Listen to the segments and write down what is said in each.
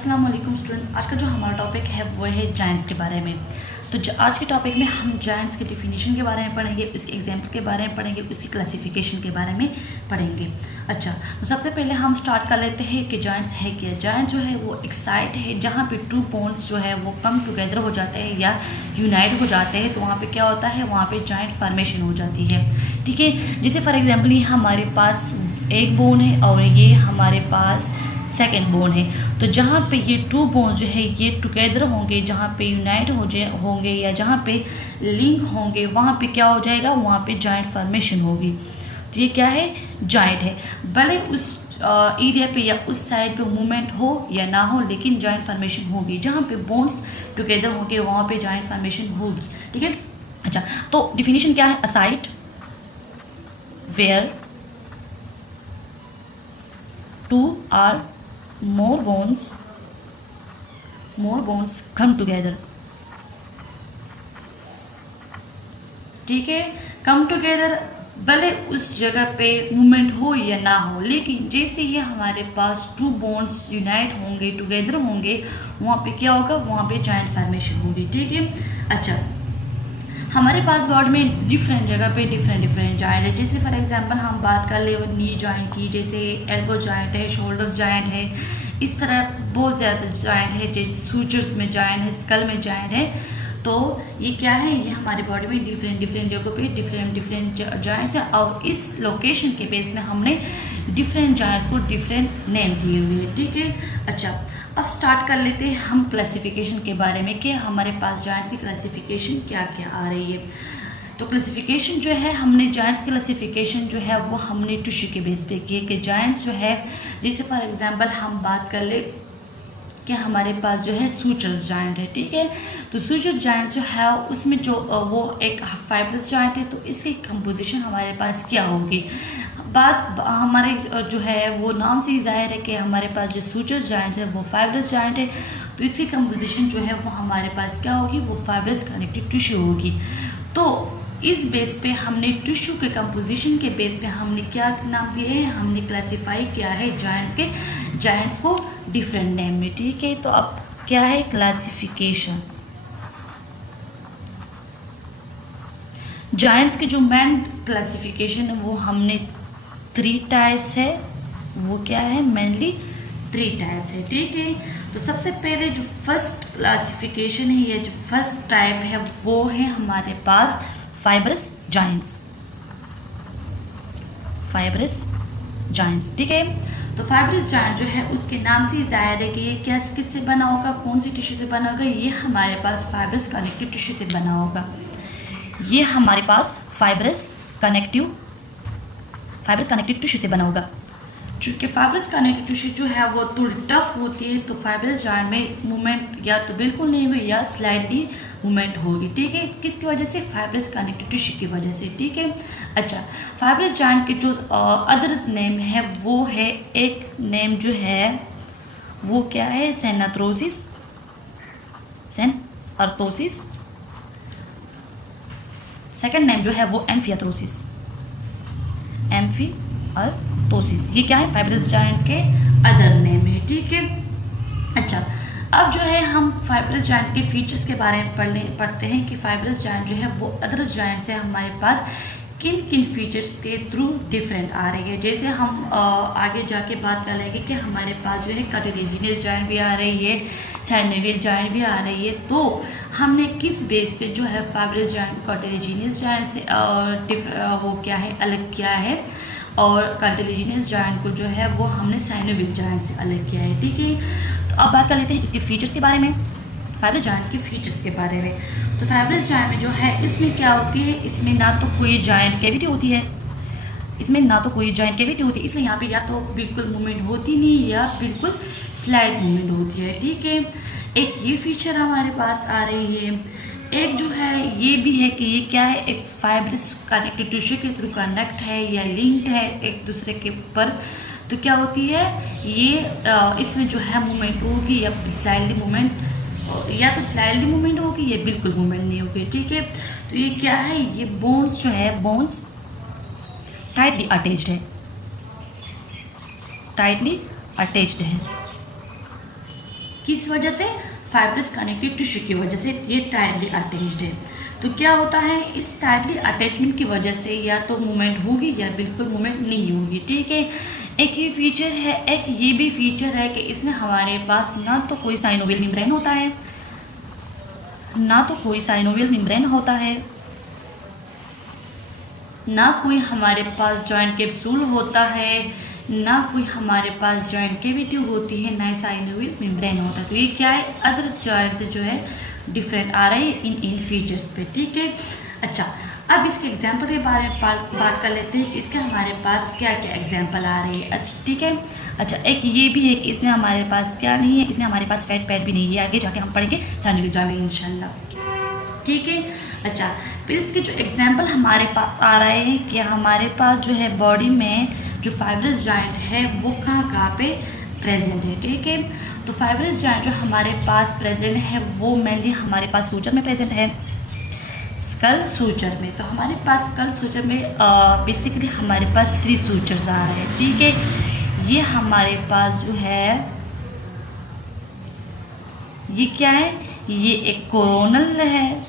अस्सलाम वालेकुम स्टूडेंट। आज का जो हमारा टॉपिक है वो है जायंट्स के बारे में। तो आज के टॉपिक में हम जायंट्स की डिफिनीशन के बारे में पढ़ेंगे, उसके एग्जाम्पल के बारे में पढ़ेंगे, उसकी क्लासिफिकेशन के बारे में पढ़ेंगे। अच्छा, तो सबसे पहले हम स्टार्ट कर लेते हैं कि जायंट्स है क्या। जायंट जो है वो एक साइट है जहाँ पे टू बोन्स जो है वो कम टुगेदर हो जाते हैं या यूनाइट हो जाते हैं, तो वहाँ पे क्या होता है, वहाँ पे जायंट फॉर्मेशन हो जाती है। ठीक है, जैसे फॉर एग्जाम्पल ये हमारे पास एक बोन है और ये हमारे पास सेकेंड बोन है। तो जहाँ पे ये टू बोन जो है ये टुगेदर होंगे, जहाँ पे यूनाइट होंगे या जहाँ पे लिंक होंगे, वहाँ पे क्या हो जाएगा, वहाँ पे जॉइंट फॉर्मेशन होगी। तो ये क्या है, जॉइंट है। भले उस एरिया पे या उस साइड पे मूवमेंट हो या ना हो, लेकिन जॉइंट फॉर्मेशन होगी। जहाँ पे बोन्स टुगेदर होंगे वहाँ पे जॉइंट फॉर्मेशन होगी। ठीक है। अच्छा, तो डिफिनीशन क्या है, a site where two or more bones come together। ठीक है, कम टुगेदर, भले उस जगह पे मूवमेंट हो या ना हो, लेकिन जैसे ही हमारे पास टू बोन्स यूनाइट होंगे, टुगेदर होंगे, वहाँ पे क्या होगा, वहाँ पे जॉइंट फॉर्मेशन होगी। ठीक है। अच्छा, हमारे पास बॉडी में डिफरेंट जगह पे डिफरेंट जॉइंट है। जैसे फॉर एग्जांपल हम बात कर ले नी जॉइंट की, जैसे एल्बो जॉइंट है, शोल्डर जॉइंट है, इस तरह बहुत ज़्यादा जॉइंट है। जैसे सूचर्स में जॉइंट है, स्कल में जॉइंट है। तो ये क्या है, ये हमारे बॉडी में डिफरेंट जगहों पे डिफरेंट जॉइंट्स है, और इस लोकेशन के बेस में हमने डिफरेंट जॉइंट्स को डिफरेंट नेम दिए हुए हैं। ठीक है। अच्छा, अब स्टार्ट कर लेते हैं हम क्लासिफिकेशन के बारे में कि हमारे पास जॉइंट्स की क्लासिफिकेशन क्या क्या आ रही है। तो क्लासिफिकेशन जो है, हमने जॉइंट्स की क्लासिफिकेशन जो है वो हमने टिश्यू के बेस पे की है कि जॉइंट्स जो है, जैसे फॉर एग्जांपल हम बात कर ले कि हमारे पास जो है सूचर्स जॉइंट है। ठीक है। तो सूचर जॉइंट जो है उसमें जो वो एक फाइब्रस जॉइंट है, तो इसकी कंपोजिशन हमारे पास क्या होगी। बात हमारे जो है वो नाम से ही जाहिर है कि हमारे पास जो सूचर्स जॉइंट है वो फाइब्रस जॉइंट है, तो इसकी कंपोजिशन जो है वो हमारे पास क्या होगी, वो फाइब्रस कनेक्टिव टिश्यू होगी। तो इस बेस पे हमने टिश्यू के कंपोजिशन के बेस पे हमने क्या नाम दिए हैं, हमने क्लासीफाई किया है जॉइंट्स को डिफरेंट नेम में। ठीक है। तो अब क्या है क्लासिफिकेशन, जॉइंट्स के जो मेन क्लासिफिकेशन है वो हमने 3 टाइप्स है। वो क्या है, मेनली 3 टाइप्स है। ठीक है। तो सबसे पहले जो फर्स्ट क्लासिफिकेशन है या जो फर्स्ट टाइप है वो है हमारे पास फाइब्रस जॉइंट्स। ठीक है। तो फाइब्रस जॉइंट जो है उसके नाम से ही जाहिर है कि ये किससे बना होगा, कौन सी टिश्यू से बना होगा, ये हमारे पास फाइब्रस कनेक्टिव टिश्यू से बना होगा। ये हमारे पास फाइब्रस कनेक्टिव टिश्यू से बना होगा। चूँकि फाइब्रस कनेक्टिव टिश्यू जो है वो थोड़ी टफ होती है, तो फाइब्रस जॉइंट में मूवमेंट या तो बिल्कुल नहीं होगी या स्लाइडली मूवमेंट होगी। ठीक है। किसकी वजह से, फाइब्रस कनेक्टिव टिश्यू की वजह से। ठीक है। अच्छा, फाइब्रस जॉइंट के जो अदर्स नेम है वो है, एक नेम जो है वो क्या है, सेनार्थोसिस। सेकंड नेम जो है वो एम्फियार्थोसिस। ये क्या है, फाइब्रस जॉइंट के अदर नेम है। ठीक है। अच्छा, अब जो है हम फाइब्रस जॉइंट के फीचर्स के बारे में पढ़ते हैं कि फाइब्रस जॉइंट जो है वो अदर्स जॉइंट से हमारे पास किन किन फीचर्स के थ्रू डिफरेंट आ रही है। जैसे हम आगे जाके बात कर लेंगे कि हमारे पास जो है कार्टिलेजिनस जॉइंट भी आ रही है, साइनोवियल जॉइंट भी आ रही है। तो हमने किस बेस पे जो है फाइब्रस जॉइंट को कार्टिलेजिनस जॉइंट से वो क्या है, अलग किया है, और कार्टिलेजिनस जॉइंट को जो है वो हमने साइनोवियल जॉइंट से अलग किया है। ठीक है। तो अब बात कर लेते हैं इसके फीचर्स के बारे में, फाइब्रस जॉइंट के फीचर्स के बारे में। तो फाइब्रस जॉइंट में जो है इसमें क्या होती है, इसमें ना तो कोई जॉइंट कैविटी होती है, इसलिए यहाँ पे या तो बिल्कुल मूवमेंट होती नहीं या बिल्कुल स्लाइड मूवमेंट होती है। ठीक है। एक ये फीचर हमारे पास आ रही है। एक जो है ये भी है कि ये क्या है, एक फाइब्रस कनेक्टिव टिश्यू के थ्रू कनेक्ट है या लिंक्ड है एक दूसरे के पर। तो क्या होती है, ये इसमें जो है मूवमेंट होगी या स्लाइडली मूवमेंट, या तो स्लाइडली मूवमेंट होगी या बिल्कुल मूवमेंट नहीं होगी। ठीक है। तो ये क्या है, ये बोन्स जो है, बोन्स टाइटली अटैच्ड है। किस वजह से? फाइब्रस कनेक्टिव टिश्यू की वजह से ये टाइटली अटैच्ड है। तो क्या होता है, इस टाइटली अटैचमेंट की वजह से या तो मूवमेंट होगी या बिल्कुल मूवमेंट नहीं होगी। ठीक है, एक ये फीचर है, एक ये भी फीचर है कि इसमें हमारे पास ना तो कोई साइनोवियल मेम्ब्रेन होता है, ना तो कोई साइनोवियल मेम्ब्रेन होता है, ना कोई हमारे पास जॉइंट कैप्सूल होता है, ना कोई हमारे पास जॉइंट कैविटी होती है, ना ही साइनोवियल मेम्ब्रेन होता है। तो ये क्या है, अदर जॉइंट से जो है डिफरेंट आ रही है इन फीचर्स पे। ठीक है, अच्छा अब इसके एग्जाम्पल के बारे में बात कर लेते हैं कि इसके हमारे पास क्या क्या एग्जाम्पल आ रही है। अच्छा ठीक है, अच्छा एक ये भी है कि इसमें हमारे पास क्या नहीं है, इसमें हमारे पास फैट पैड भी नहीं है, आगे जाके हम पढ़ेंगे साइनोवियल जॉइंट में इंशाल्लाह। ठीक है, अच्छा फिर इसके जो एग्जाम्पल हमारे पास आ रहे हैं कि हमारे पास जो है बॉडी में जो फाइब्रस जॉइंट है वो कहाँ पे प्रेजेंट है। ठीक है, तो फाइब्रस जॉइंट जो हमारे पास प्रेजेंट है वो मेनली हमारे पास सूचर में प्रेजेंट है, स्कल सूचर में। तो हमारे पास स्कल सूचर में बेसिकली हमारे पास 3 सूचर्स आ रहे हैं। ठीक है, ये हमारे पास जो है ये क्या है, ये एक कोरोनल है,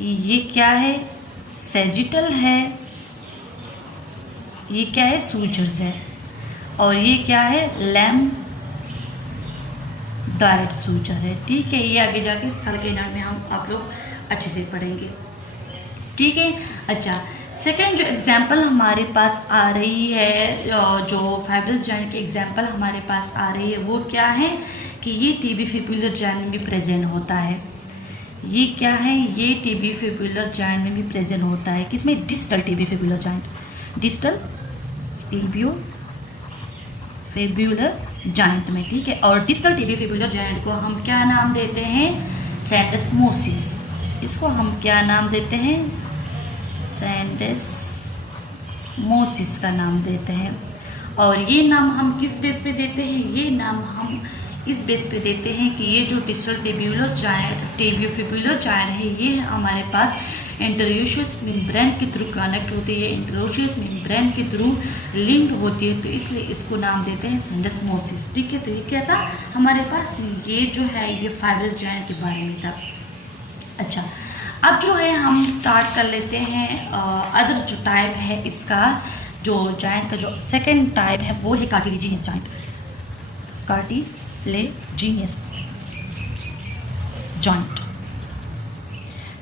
ये क्या है सैजिटल है, ये क्या है सूचर्स है, और ये क्या है लैम्बडॉयड सूचर है। ठीक है, ये आगे जाके स्कल के नाम में हम आप लोग अच्छे से पढ़ेंगे। ठीक है, अच्छा सेकंड जो एग्जांपल हमारे पास आ रही है, जो फाइब्रस जॉइंट की एग्जांपल हमारे पास आ रही है वो क्या है कि ये टीबी फिब्युलर जॉइंट में भी प्रेजेंट होता है। ये क्या है, ये टीबी फिब्युलर जॉइंट में भी प्रेजेंट होता है, किसमें? Distal tibiofibular joint, distal tibiofibular joint में। ठीक है, और डिस्टल टीबी फिब्युलर जॉइंट को हम क्या नाम देते हैं? सैंडेस्मोसिस। इसको हम क्या नाम देते हैं? सैंडेस्मोसिस का नाम देते हैं। और ये नाम हम किस बेस पे देते हैं? ये नाम हम इस बेस पे देते हैं कि ये जो डिस्टल टिब्यूलर जॉइंट टिबियोफिब्युलर जॉइंट है ये हमारे पास इंटरओशियस मेम्ब्रेन के थ्रू कनेक्ट होती है, इंटरओशियस मेम्ब्रेन के थ्रू लिंक्ड होती है, तो इसलिए इसको नाम देते हैं सैंडेस्मोसिस। ठीक है, तो ये क्या था हमारे पास, ये जो है ये फाइब्रस जॉइंट के बारे में था। अच्छा अब जो है हम स्टार्ट कर लेते हैं अदर जो टाइप है इसका, जो जॉइंट का जो सेकेंड टाइप है वो है कार्टिलेजिनियस जॉइंट, कार्टिलेजिनियस जॉइंट।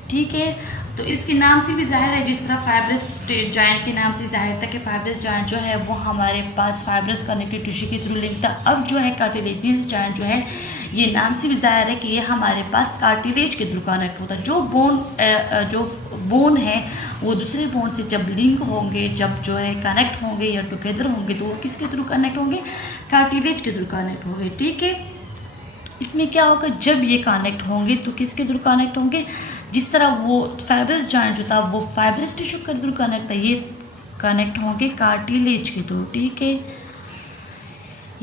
ठीक है, तो इसके नाम से भी जाहिर है, जिस तरह फाइब्रस जॉइंट के नाम से जाहिर था कि फाइब्रस जॉइंट जो है वो हमारे पास फाइब्रस कनेक्टिव टिश्यू के थ्रू लिंक था। अब जो है कार्टिलेजिनियस जॉइंट जो है ये नाम से भी जाहिर है कि ये हमारे पास कार्टिलेज के थ्रू कनेक्ट होता है। जो बोन है वो दूसरे बोन से जब लिंक होंगे, जब जो है कनेक्ट होंगे या टुगेदर होंगे, तो वो किसके थ्रू कनेक्ट होंगे? कार्टिलेज के थ्रू कनेक्ट होंगे। ठीक है, इसमें क्या होगा, जब ये कनेक्ट होंगे तो किसके थ्रू कनेक्ट होंगे? जिस तरह वो फाइब्रस जॉइंट जो था वो फाइब्रस टिश्यू के थ्रू कनेक्ट है, ये कनेक्ट होंगे कार्टिलेज के थ्रू। ठीक है,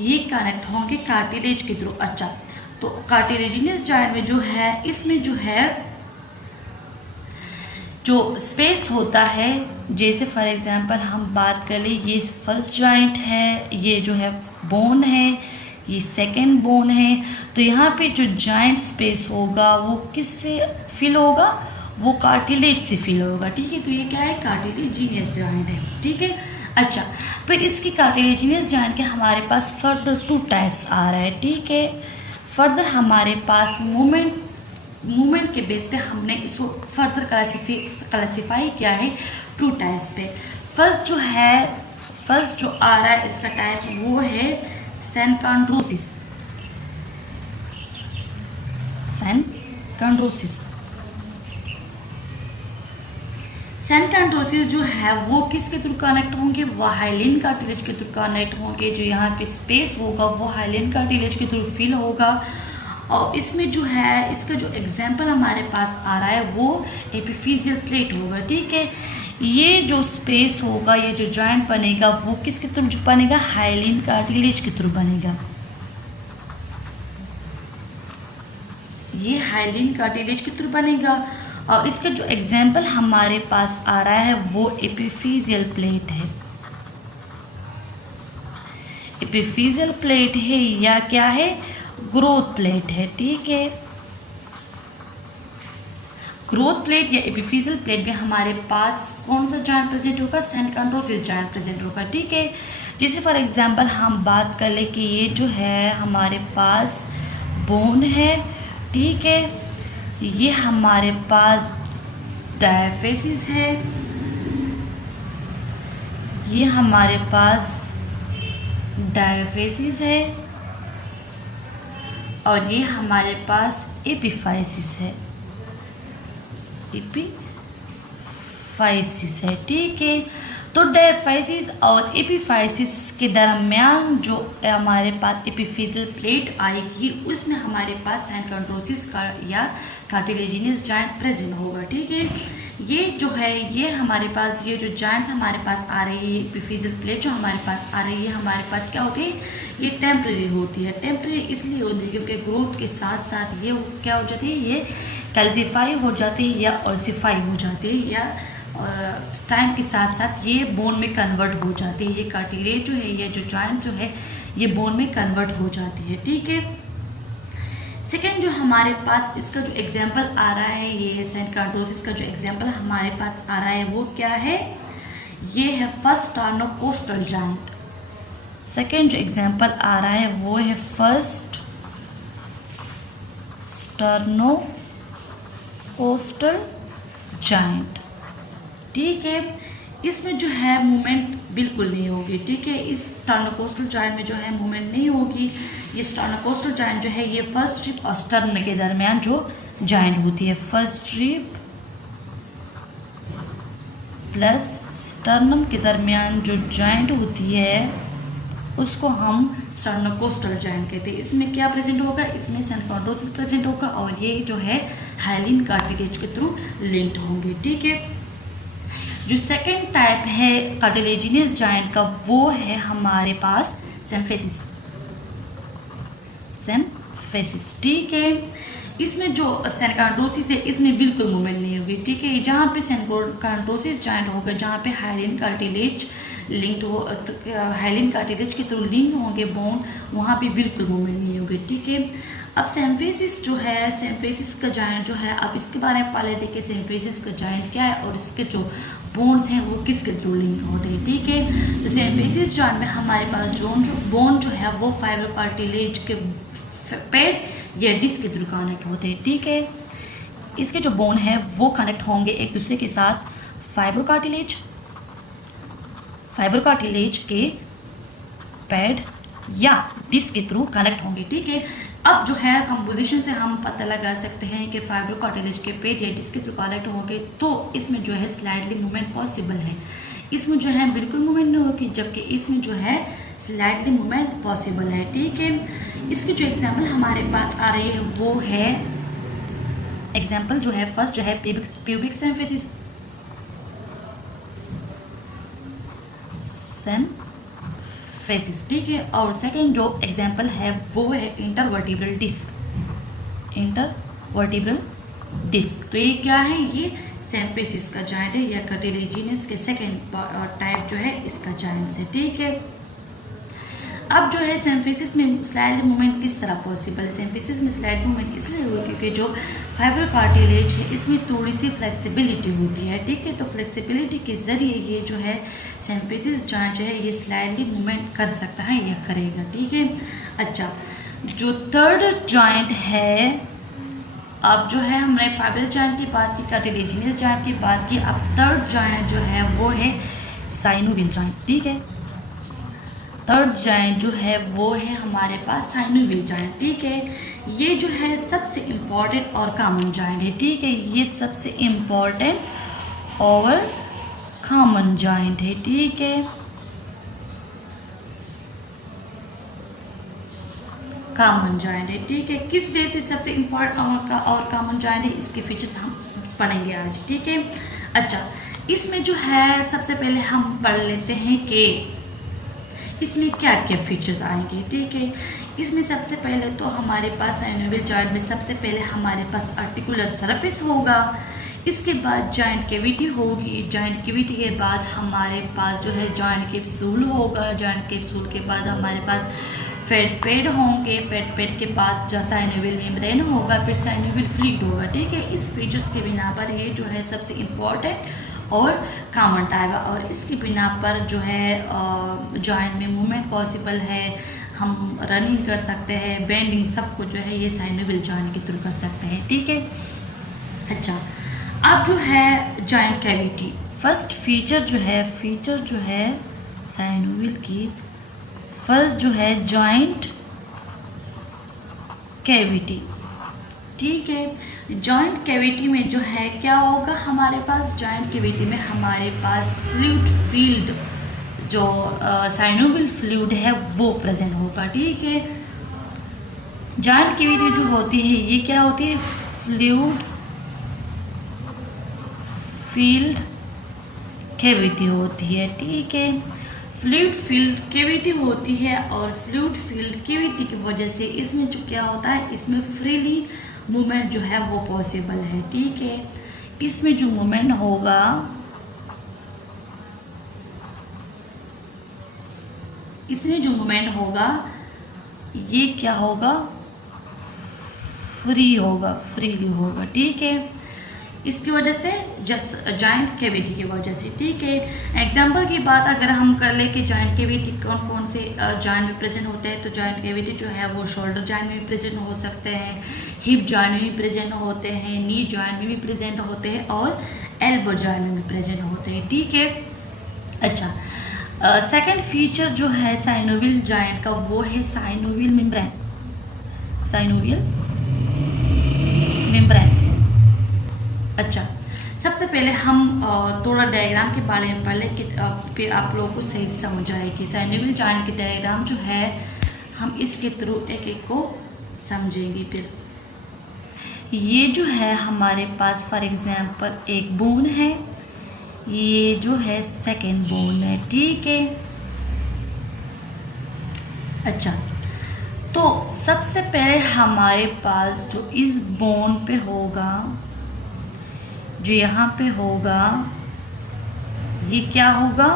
ये कनेक्ट होंगे कार्टिलेज के थ्रू। अच्छा, तो कार्टिलेजिनियस जॉइंट में जो है इसमें जो है जो स्पेस होता है, जैसे फॉर एग्जांपल हम बात कर ले, ये फर्स्ट जॉइंट है, ये जो है बोन है, ये सेकेंड बोन है, तो यहाँ पे जो जॉइंट स्पेस होगा वो किससे फिल होगा? वो कार्टिलेज से फिल होगा। ठीक है, तो ये क्या है? कार्टिलेजिनियस जॉइंट है। ठीक है, अच्छा फिर इसकी कार्टिलेजिनियस जॉइंट के हमारे पास फर्दर 2 टाइप्स आ रहा है। ठीक है, फर्दर हमारे पास मूवमेंट के बेस पे हमने इसको फर्दर क्लासीफाई किया है 2 टाइप्स पे। फर्स्ट जो आ रहा है इसका टाइप वो है सैनकांड्रोसिस। सैनकांड्रोसिस जो है वो किसके थ्रू कनेक्ट होंगे? वो हाइलिन कार्टिलेज के थ्रू कनेक्ट होंगे। जो यहाँ पे स्पेस होगा वो हाइलिन कार्टिलेज के थ्रू फिल होगा। और इसमें जो है इसका जो एग्जाम्पल हमारे पास आ रहा है वो एपिफिजियल प्लेट होगा। ठीक है, ये जो स्पेस होगा, ये जो जॉइंट बनेगा वो किसके थ्रू बनेगा? हाइलिन कार्टिलेज के थ्रू बनेगा। ये हाइलिन कार्टिलेज के थ्रू बनेगा। और इसका जो एग्जाम्पल हमारे पास आ रहा है वो एपिफिजियल प्लेट है। एपिफिजियल प्लेट है या क्या है? ग्रोथ प्लेट है, ठीक है। ग्रोथ प्लेट या एपिफिशियल प्लेट में हमारे पास कौन सा जॉइंट प्रेजेंट होगा, सैनकांड्रोसिस जॉइंट प्रेजेंट होगा, ठीक है। जैसे फॉर एग्जांपल हम बात कर ले कि ये जो है हमारे पास बोन है, ठीक है, ये हमारे पास डायफेसिस है, ये हमारे पास डायफेसिस है, और ये हमारे पास एपिफाइसिस है, एपिफाइसिस है, ठीक है। तो डायफाइसिस और एपिफाइसिस के दरमियान जो हमारे पास एपिफिशियल प्लेट आएगी उसमें हमारे पास सैनकांड्रोसिस का या कार्टिलेजिनस जॉइंट प्रेजेंट होगा, ठीक है। ये जो है ये हमारे पास ये जो जॉइंट्स हमारे पास आ रही है, एपिफिशियल प्लेट जो हमारे पास आ रही है हमारे पास क्या होती है, ये टेम्परेरी होती है। टेम्परेरी इसलिए होती है क्योंकि ग्रोथ के साथ साथ ये क्या हो जाती है, ये कैल्सीफाई हो जाती है या ऑल्सीफाई हो जाती है, या टाइम के साथ साथ ये बोन में कन्वर्ट हो जाती है। ये कार्टिलेज जो है, ये जो जॉइंट जो है ये बोन में कन्वर्ट हो जाती है, ठीक है। सेकेंड जो हमारे पास इसका जो एग्जाम्पल आ रहा है, ये सैनकांड्रोसिस का जो एग्जाम्पल हमारे पास आ रहा है वो क्या है, ये है फर्स्ट स्टर्नोकोस्टल जॉइंट। सेकेंड जो एग्जाम्पल आ रहा है वो है फर्स्ट स्टर्नोकोस्टल जॉइंट, ठीक है। इसमें जो है मूवमेंट बिल्कुल नहीं होगी, ठीक है। इस स्टर्नोकोस्टल जॉइंट में जो है मूवमेंट नहीं होगी। ये स्टर्नोकोस्टल जॉइंट जो है ये फर्स्ट रिब और स्टर्न के दरमियान जो जॉइंट होती है, फर्स्ट रिब प्लस स्टर्नम के दरमियान जो जॉइंट होती है उसको हम स्टर्नोकोस्टल जॉइंट कहते हैं। इसमें क्या प्रेजेंट होगा, इसमें सैनकांड्रोसिस प्रेजेंट होगा और ये जो है हाइलिन कार्टिलेज के थ्रू लिंक्ड होंगे, ठीक है। जो सेकेंड टाइप है कार्टिलेजिनस जॉइंट का वो है हमारे पास सिम्फिसिस, ठीक है। इसमें जो सैनकांड्रोसिस है इसमें बिल्कुल मूवमेंट नहीं होगी, ठीक है। जहाँ पे सैनकांड्रोसिस जॉइंट होगा, जहाँ पे हाइलिन कार्टिलेज लिंक्ड हो, हाइलिन कार्टिलेज के थ्रू लिंक होंगे बोन, वहाँ पे बिल्कुल मूवमेंट नहीं होगी, ठीक है। अब सिम्फिसिस जो है, सिम्फिसिस का जॉइंट जो है, अब इसके बारे में पहले देखिए सिम्फिसिस का जॉइंट क्या है और इसके जो बोन्स हैं वो किसके थ्रू लिंक होते हैं, ठीक है। तो सिम्फिसिस जॉइंट में हमारे पास बोन जो है वो फाइबर कार्टिलेज के पेड या डिस्क के थ्रू कनेक्ट होते हैं, ठीक है। इसके जो बोन है वो कनेक्ट होंगे एक दूसरे के साथ फाइबर कार्टिलेज के पैड या डिस्क के थ्रू कनेक्ट होंगे, ठीक है। अब जो है कंपोजिशन से हम पता लगा सकते हैं कि फाइबर कार्टिलेज के पेड या डिस्क के थ्रू कनेक्ट होंगे तो इसमें जो है स्लाइडली मूवमेंट पॉसिबल है। इसमें जो है बिल्कुल मूवमेंट नहीं होगी, जबकि इसमें जो है स्लाइडली मूवमेंट पॉसिबल है, ठीक है। इसकी जो एग्जाम्पल हमारे पास आ रही है वो है, एग्जाम्पल जो है फर्स्ट जो है प्यूबिक सिम्फिसिस, ठीक है। और सेकेंड जो एग्जाम्पल है वो है इंटरवर्टिब्रल डिस्क। तो ये क्या है, ये सिम्फिसिस का जॉइंट है या कार्टिलेजिनस के सेकेंड टाइप जो है इसका जॉइंट है, ठीक है। अब जो है सिम्फिसिस में स्लाइड मूवमेंट किस तरह पॉसिबल है, सिम्फिसिस में स्लाइड मूवमेंट इसलिए हुई क्योंकि जो फाइबर कार्टिलेज है इसमें थोड़ी सी फ्लेक्सिबिलिटी होती है, ठीक है। तो फ्लेक्सिबिलिटी के ज़रिए ये जो है सिम्फिसिस जॉइंट जो है ये स्लाइडली मूवमेंट कर सकता है या करेगा, ठीक है। अच्छा, जो थर्ड जॉइंट है, अब जो है हमने फाइबर जॉइंट की बात की, कार्टिलेजिनस जॉइंट की बात की, अब थर्ड जॉइंट जो है वो है साइनोवियल जॉइंट, ठीक है। थर्ड जॉइंट जो है वो है हमारे पास साइनोवियल जॉइंट, ठीक है। ये जो है सबसे इम्पॉर्टेंट और कॉमन जॉइंट है, ठीक है। ये सबसे इम्पॉर्टेंट और कॉमन जॉइंट है, ठीक है। कॉमन जॉइंट है, ठीक है। किस बेस पे सबसे इम्पॉर्टेंट और कॉमन जॉइंट है, इसके फीचर्स हम पढ़ेंगे आज, ठीक है। अच्छा, इसमें जो है सबसे पहले हम पढ़ लेते हैं कि इसमें क्या क्या फीचर्स आएंगे, ठीक है। इसमें सबसे पहले तो हमारे पास साइनोवियल जॉइंट में सबसे पहले हमारे पास आर्टिकुलर सरफेस होगा, इसके बाद जॉइंट कैविटी होगी, जॉइंट कैविटी के बाद हमारे पास जो है जॉइंट कैप्सूल होगा, जॉइंट कैप्सूल के बाद हमारे पास फेट पेड होंगे, फेट पेड के बाद जो साइनोवियल मेम्ब्रेन होगा, फिर साइनोवियल फ्लूइड होगा, ठीक है। इस फीचर्स के बिना पर ये जो है सबसे इम्पॉर्टेंट और कॉमन टाइप है, और इसके बिना पर जो है जॉइंट में मूवमेंट पॉसिबल है, हम रनिंग कर सकते हैं, बेंडिंग, सब कुछ जो है ये साइनोवियल जॉइंट के थ्रू कर सकते हैं, ठीक है। अच्छा, अब जो है जॉइंट कैविटी, फर्स्ट फीचर जो है साइनोवियल की, फर्स्ट जो है जॉइंट कैविटी, ठीक है। जॉइंट कैविटी में जो है क्या होगा हमारे पास, जॉइंट कैविटी में हमारे पास फ्लूइड फील्ड, जो साइनोवियल फ्लूइड है वो प्रेजेंट होगा, ठीक है। जॉइंट कैविटी जो होती है ये क्या होती है, फ्लूइड फील्ड कैविटी होती है, ठीक है। फ्लूइड फील्ड कैविटी होती है, और फ्लूइड फील्ड कैविटी की वजह से इसमें जो क्या होता है, इसमें फ्रीली मूवमेंट जो है वो पॉसिबल है, ठीक है। इसमें जो मूवमेंट होगा, इसमें जो मूवमेंट होगा ये क्या होगा, फ्रीली होगा, ठीक है। इसकी वजह से जॉइंट कैविटी की वजह से, ठीक है। एग्जाम्पल की बात अगर हम कर ले कि जॉइंट कैविटी कौन कौन से जॉइंट में प्रेजेंट होते हैं, तो जॉइंट कैविटी जो है वो शोल्डर जॉइंट में भी प्रेजेंट हो सकते हैं, हिप जॉइंट में भी प्रेजेंट होते हैं, नी जॉइंट में भी प्रेजेंट होते हैं, और एल्बो जॉइंट में भी प्रेजेंट होते हैं, ठीक है। अच्छा, सेकेंड फीचर जो है साइनोवियल जॉइंट का वो है साइनोवियल मेम्ब्रेन, अच्छा, सबसे पहले हम थोड़ा डायग्राम के बारे में पढ़ लें कि फिर आप लोगों को सही से समझ आए कि साइनोवियल जॉइंट के डायग्राम जो है हम इसके थ्रू एक एक को समझेंगे। फिर ये जो है हमारे पास फॉर एग्जांपल एक बोन है, ये जो है सेकेंड बोन है, ठीक है। अच्छा, तो सबसे पहले हमारे पास जो इस बोन पे होगा, जो यहाँ पे होगा, ये क्या होगा,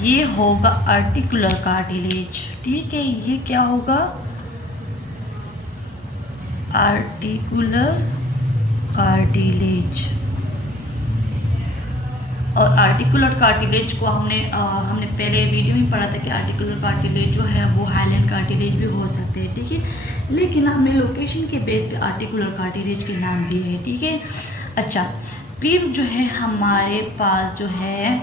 ये होगा आर्टिकुलर कार्टिलेज, ठीक है। ये क्या होगा, आर्टिकुलर कार्टिलेज, और आर्टिकुलर कार्टिलेज को हमने पहले वीडियो में पढ़ा था कि आर्टिकुलर कार्टिलेज जो है वो हाइलैंड कार्टिलेज भी हो सकते हैं, ठीक है। लेकिन हमने लोकेशन के बेस पे आर्टिकुलर कार्टिलेज के नाम दिए हैं, ठीक है। अच्छा, फिर जो है हमारे पास जो है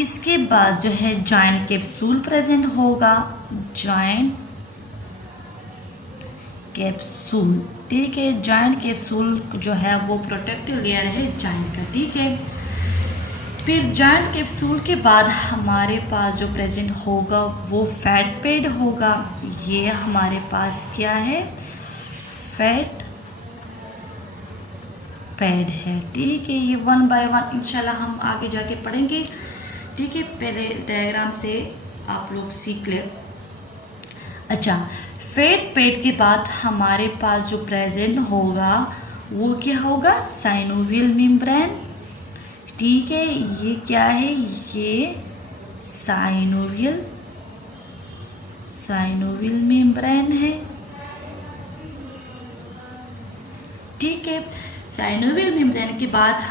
इसके बाद जो है जॉइंट कैप्सूल प्रेजेंट होगा, जॉइंट कैप्सूल, ठीक है। जॉइंट कैप्सूल जो है वो प्रोटेक्टिव लेयर है जॉइंट का, ठीक है। फिर जॉइंट कैप्सूल के बाद हमारे पास जो प्रेजेंट होगा वो फैट पैड होगा, ये हमारे पास क्या है, फैट पैड है, ठीक है। ये 1 बाय 1 इंशाल्लाह हम आगे जाके पढ़ेंगे, ठीक है। पहले डायग्राम से आप लोग सीख ले। अच्छा, फैट पैड के बाद हमारे पास जो प्रेजेंट होगा वो क्या होगा, साइनोवियल मेम्ब्रेन, ठीक है। ये क्या है, ये साइनोवियल मेम्ब्रेन है, ठीक है। साइनोवियल मेम्ब्रेन के बाद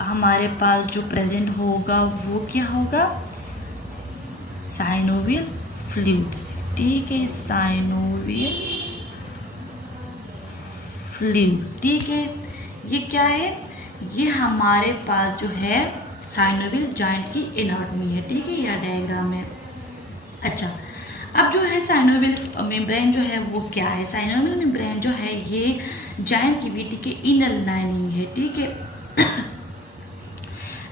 हमारे पास जो प्रेजेंट होगा वो क्या होगा, साइनोवियल फ्लूइड्स, ठीक है। साइनोवियल फ्लूइड, ठीक है। ये क्या है, ये हमारे पास जो है साइनोवियल जॉइंट की एनाटॉमी है, ठीक है, या डायग्राम है। अच्छा, अब जो है साइनोवियल मेम्ब्रेन जो है वो क्या है, साइनोवियल मेम्ब्रेन जो है ये जॉइंट कैविटी के इनर लाइनिंग है, ठीक है।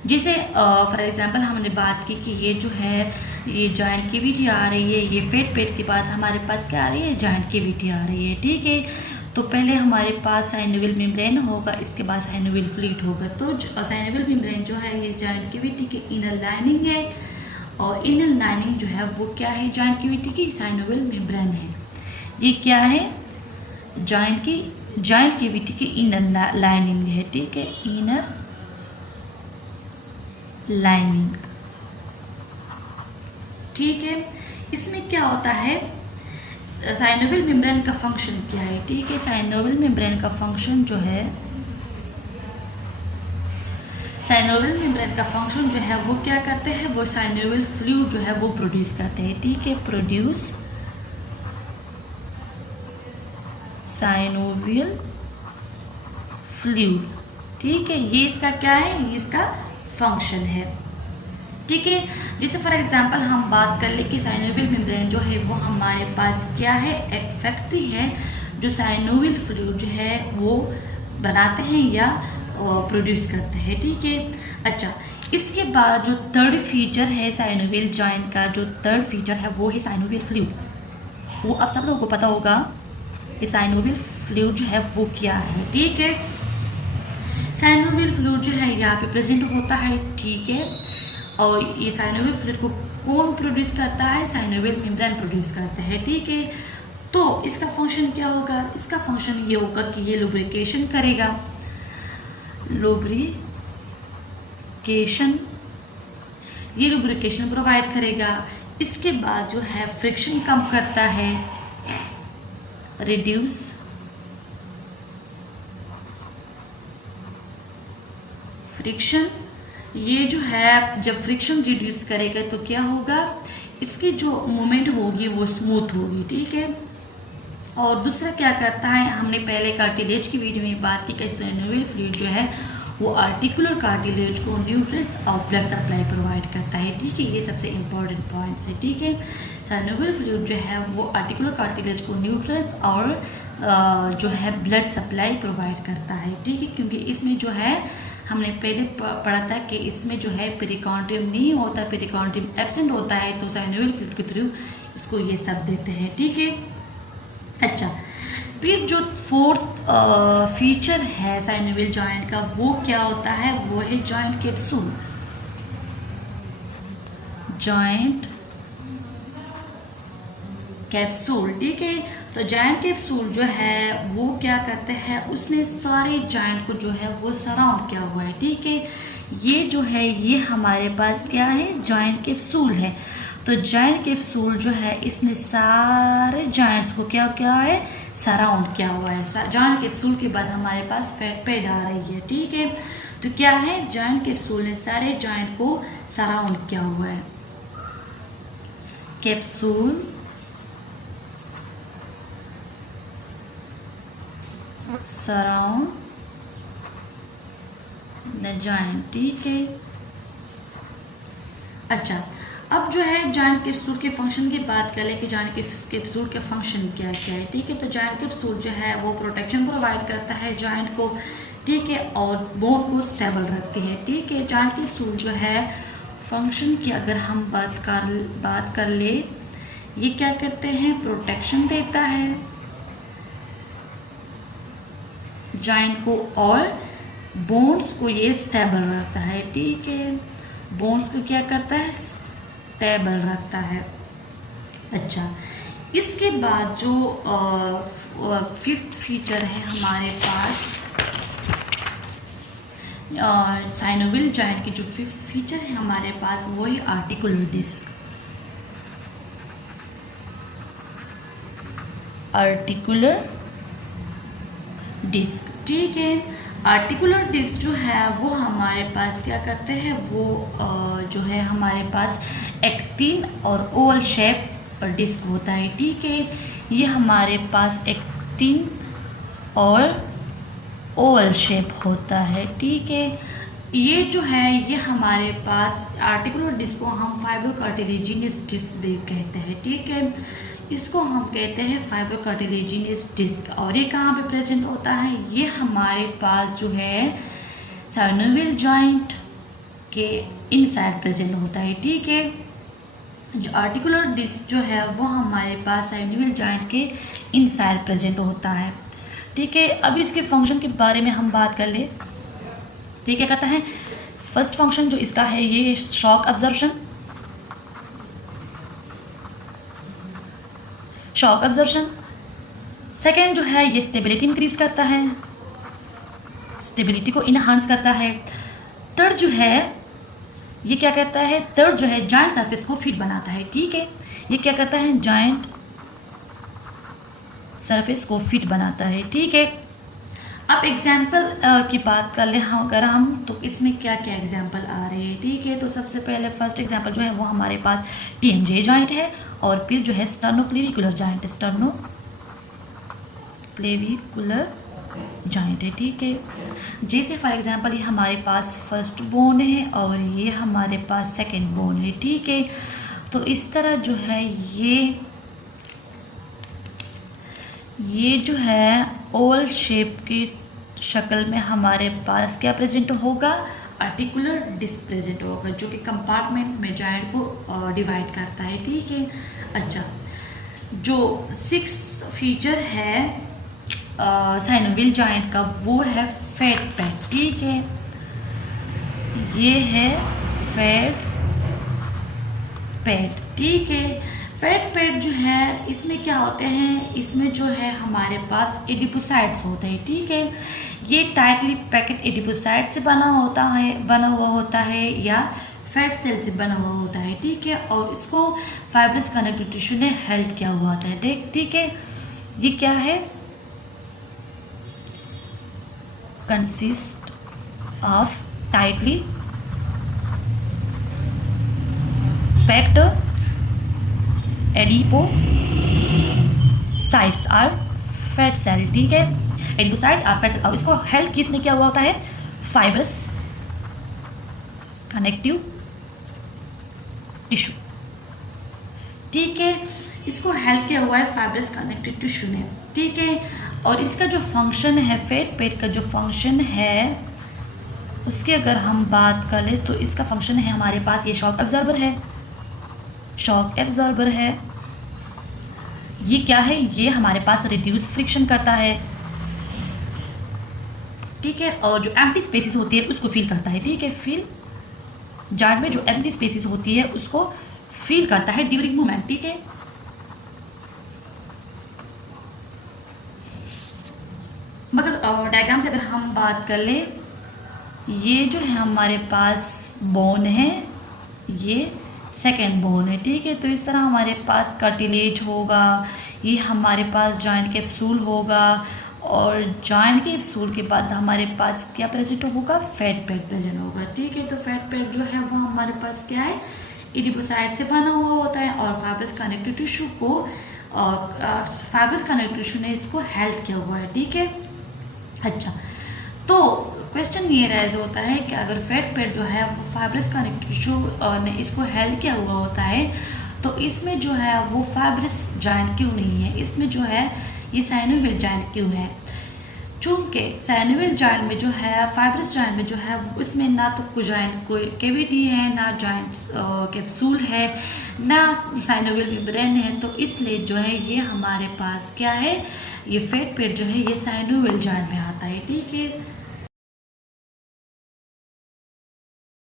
जिसे फॉर एग्जांपल हमने बात की कि ये जो है ये जॉइंट कैविटी आ रही है, ये फैट पैड के बाद हमारे पास क्या आ रही है, जॉइंट कैविटी आ रही है, ठीक है। तो पहले हमारे पास साइनोवियल मेम्ब्रेन होगा, इसके बाद साइनोवियल फ्लूइड होगा। तो साइनोवियल मेम्ब्रेन जो है ये जॉइंट कैविटी के इनर लाइनिंग है, और इनर लाइनिंग जो है वो क्या है, जॉइंट कैविटी की साइनोवियल मेम्ब्रेन है। ये क्या है, जॉइंट कैविटी की इनर लाइनिंग है, ठीक है, इनर लाइनिंग, ठीक है। इसमें क्या होता है, साइनोवियल मेम्ब्रेन का फंक्शन क्या है, ठीक है। साइनोवियल मेम्ब्रेन का फंक्शन जो है, साइनोवियल मेम्ब्रेन का फंक्शन जो है वो क्या करते हैं, वो साइनोवियल फ्लूइड जो है वो प्रोड्यूस करते हैं, ठीक है। प्रोड्यूस साइनोवियल फ्लूइड, ठीक है। ये इसका क्या है, ये इसका फंक्शन है, ठीक है। जैसे फॉर एग्जांपल हम बात कर ले कि साइनोवियल मेम्ब्रेन जो है वो हमारे पास क्या है, एक फैक्ट्री है जो साइनोवियल फ्लूइड जो है वो बनाते हैं या प्रोड्यूस करते हैं, ठीक है। अच्छा, इसके बाद जो थर्ड फीचर है साइनोवियल जॉइंट का, जो थर्ड फीचर है वो है साइनोवियल फ्लूइड। वो आप सब लोगों को पता होगा कि साइनोवियल फ्लूइड जो है वो क्या है, ठीक है। साइनोवियल फ्लूइड जो है यहाँ पे प्रेजेंट होता है, ठीक है। और ये साइनोवियल फ्लूइड को कौन प्रोड्यूस करता है, साइनोवियल मेम्ब्रेन प्रोड्यूस करते हैं, ठीक है। तो इसका फंक्शन क्या होगा, इसका फंक्शन ये होगा कि ये लुब्रिकेशन करेगा, ये लुब्रिकेशन प्रोवाइड करेगा। इसके बाद जो है फ्रिक्शन कम करता है, रिड्यूस फ्रिक्शन, ये जो है जब फ्रिक्शन रिड्यूस करेगा तो क्या होगा, इसकी जो मूवमेंट होगी वो स्मूथ होगी, ठीक है। और दूसरा क्या करता है, हमने पहले कार्टिलेज की वीडियो में बात की कि साइनोवियल फ्लूइड जो है वो आर्टिकुलर कार्टिलेज को न्यूट्रिएंट्स और ब्लड सप्लाई प्रोवाइड करता है, ठीक है। ये सबसे इंपॉर्टेंट पॉइंट्स है, ठीक है। साइनोवियल फ्लूइड जो है वो आर्टिकुलर कार्टिलेज को न्यूट्रिएंट्स और जो है ब्लड सप्लाई प्रोवाइड करता है, ठीक है। क्योंकि इसमें जो है हमने पहले पढ़ा था कि इसमें जो है पेरिकार्डियम नहीं होता, पेरिकार्डियम एब्सेंट होता है, तो साइनोवियल फ्लूइड के थ्रू इसको ये सब देते हैं, ठीक है। अच्छा, फिर जो फोर्थ फीचर है साइनोवियल जॉइंट का वो क्या होता है, वो है जॉइंट कैप्सूल। जॉइंट कैप्सूल, ठीक है। तो जॉइंट कैप्सूल जो है वो क्या करते हैं, उसने सारे जॉइंट को जो है वो सराउंड किया हुआ है, ठीक है। ये जो है ये हमारे पास क्या है, जॉइंट कैप्सूल है। तो जॉइंट कैप्सूल जो है इसने सारे जॉइंट्स को क्या क्या है, सराउंड किया हुआ है। जॉइंट कैप्सूल के बाद हमारे पास फैट पैड आ रही है, ठीक है। तो क्या है, जॉइंट कैप्सूल ने सारे जॉइंट को सराउंड किया हुआ है। कैप्सूल सराउंड द जॉइंट, ठीक है। अच्छा, अब जो है जॉइंट कैप्सूल के फंक्शन की बात करें कि जॉइंट कैप्सूल के फंक्शन क्या क्या है, ठीक है। तो जॉइंट कैप्सूल जो है वो प्रोटेक्शन प्रोवाइड करता है जॉइंट को, ठीक है, और बोन को स्टेबल रखती है, ठीक है। जॉइंट कैप्सूल जो है फंक्शन की अगर हम बात कर ले, ये क्या करते हैं, प्रोटेक्शन देता है जॉइंट को और बोन्स को ये स्टेबल रखता है, ठीक है। बोन्स को क्या करता है, स्टेबल रखता है। अच्छा, इसके बाद जो फिफ्थ फीचर है हमारे पास साइनोवियल जॉइंट की जो फिफ्थ फीचर है हमारे पास वो है आर्टिकुलर डिस्क। आर्टिकुलर डिस्क, ठीक है। आर्टिकुलर डिस्क जो है वो हमारे पास क्या करते हैं, वो जो है हमारे पास एक थिन और ओवल शेप डिस्क होता है, ठीक है। ये हमारे पास एक थिन और ओवल शेप होता है, ठीक है। ये जो है ये हमारे पास आर्टिकुलर डिस्क को हम फाइब्रोकार्टिलेजिनस डिस्क भी कहते हैं, ठीक है। इसको हम कहते हैं फाइब्रोकार्टिलेजिनस डिस्क। और ये कहाँ पे प्रेजेंट होता है, ये हमारे पास जो है साइनोवियल जॉइंट के इनसाइड प्रेजेंट होता है, ठीक है। जो आर्टिकुलर डिस्क जो है वो हमारे पास साइनोवियल जॉइंट के इनसाइड प्रेजेंट होता है, ठीक है। अब इसके फंक्शन के बारे में हम बात कर ले, ठीक है। कहता है फर्स्ट फंक्शन जो इसका है ये shock absorption, shock absorption. Second जो है ये स्टेबिलिटी इंक्रीज करता है, स्टेबिलिटी को इनहांस करता है। थर्ड जो है ये क्या कहता है, थर्ड जो है जॉइंट सरफेस को फिट बनाता है, ठीक है। ये क्या करता है, जॉइंट सरफेस को फिट बनाता है। ठीक है, अब एग्जाम्पल की बात कर ले अगर हम, तो इसमें क्या क्या एग्जाम्पल आ रहे हैं। ठीक है, तो सबसे पहले फर्स्ट एग्जाम्पल जो है वो हमारे पास TMJ जॉइंट है, और फिर जो है स्टर्नोक्लेविकुलर जॉइंट, स्टर्नोक्लेविकुलर जॉइंट है। ठीक है, जैसे फॉर एग्जांपल ये हमारे पास फर्स्ट बोन है और ये हमारे पास सेकंड बोन है। ठीक है, तो इस तरह जो है ये जो है ओवल शेप की शक्ल में हमारे पास क्या प्रेजेंट होगा, आर्टिकुलर डिस्क प्रेजेंट होगा, जो कि कंपार्टमेंट में जॉइंट को डिवाइड करता है। ठीक है, अच्छा, जो 6 फीचर है साइनोवियल जॉइंट का वो है फैट पैड। ठीक है, ये है फैट पैड। ठीक है, फैट पैड जो है इसमें क्या होते हैं, इसमें जो है हमारे पास एडिपोसाइट्स होते हैं। ठीक है, ये टाइटली पैकेट एडिपोसाइट से बना हुआ होता है या फैट सेल से बना हुआ होता है। ठीक है, और इसको फाइब्रस कनेक्टिव टिश्यू ने हेल्ड किया हुआ होता है। ठीक है, ये क्या है, consist of tightly packed adipocytes or fat cell. ठीक है, एडिपोसाइट आर फैट सेल, और इसको हेल्प किसने किया हुआ होता है, फाइब्रस कनेक्टिव टिश्यू। ठीक है, इसको हेल्प किया हुआ है फाइब्रस कनेक्टिव टिश्यू ने। ठीक है, और इसका जो फंक्शन है, फैट पैड का जो फंक्शन है उसकी अगर हम बात करें तो इसका फंक्शन है हमारे पास, ये शॉक एब्जॉर्बर है। ये क्या है, ये हमारे पास रिड्यूस फ्रिक्शन करता है। ठीक है, और जो एम्प्टी स्पेसेस होती है उसको फील करता है। ठीक है, जॉइंट में जो एम्प्टी स्पेसेस होती है उसको फील करता है ड्यूरिंग मूवमेंट। ठीक है, मगर डायग्राम से अगर हम बात कर ले, ये जो है हमारे पास बोन है, ये सेकेंड बोन है। ठीक है, तो इस तरह हमारे पास कार्टिलेज होगा, ये हमारे पास जॉइंट कैप्सूल होगा, और जॉइंट कैप्सूल के बाद हमारे पास क्या प्रेजेंट होगा, फैट पैड प्रेजेंट होगा। ठीक है, तो फैट पैड जो है वो हमारे पास क्या है, एडिपोसाइट से बना हुआ होता है, और फाइब्रस कनेक्टिव टिश्यू ने इसको हेल्प किया हुआ है। ठीक है, अच्छा, तो क्वेश्चन ये राइज होता है कि अगर फैट पैड जो है वो फाइब्रस कनेक्टिव टिश्यू ने इसको हेल्प किया हुआ होता है, तो इसमें जो है वो फाइब्रस जॉइंट क्यों नहीं है, इसमें जो है ये साइनोवियल जॉइंट क्यों है। चूँकि साइनोवियल जॉइंट में जो है, फाइब्रस जॉइंट में जो है उसमें ना तो कोई कैविटी है, ना जॉइंट कैप्सूल है, ना साइनोवियल मेम्ब्रेन है, तो इसलिए जो है ये हमारे पास क्या है, ये फैट पैड जो है ये साइनोवियल जॉइंट में आता है। ठीक है,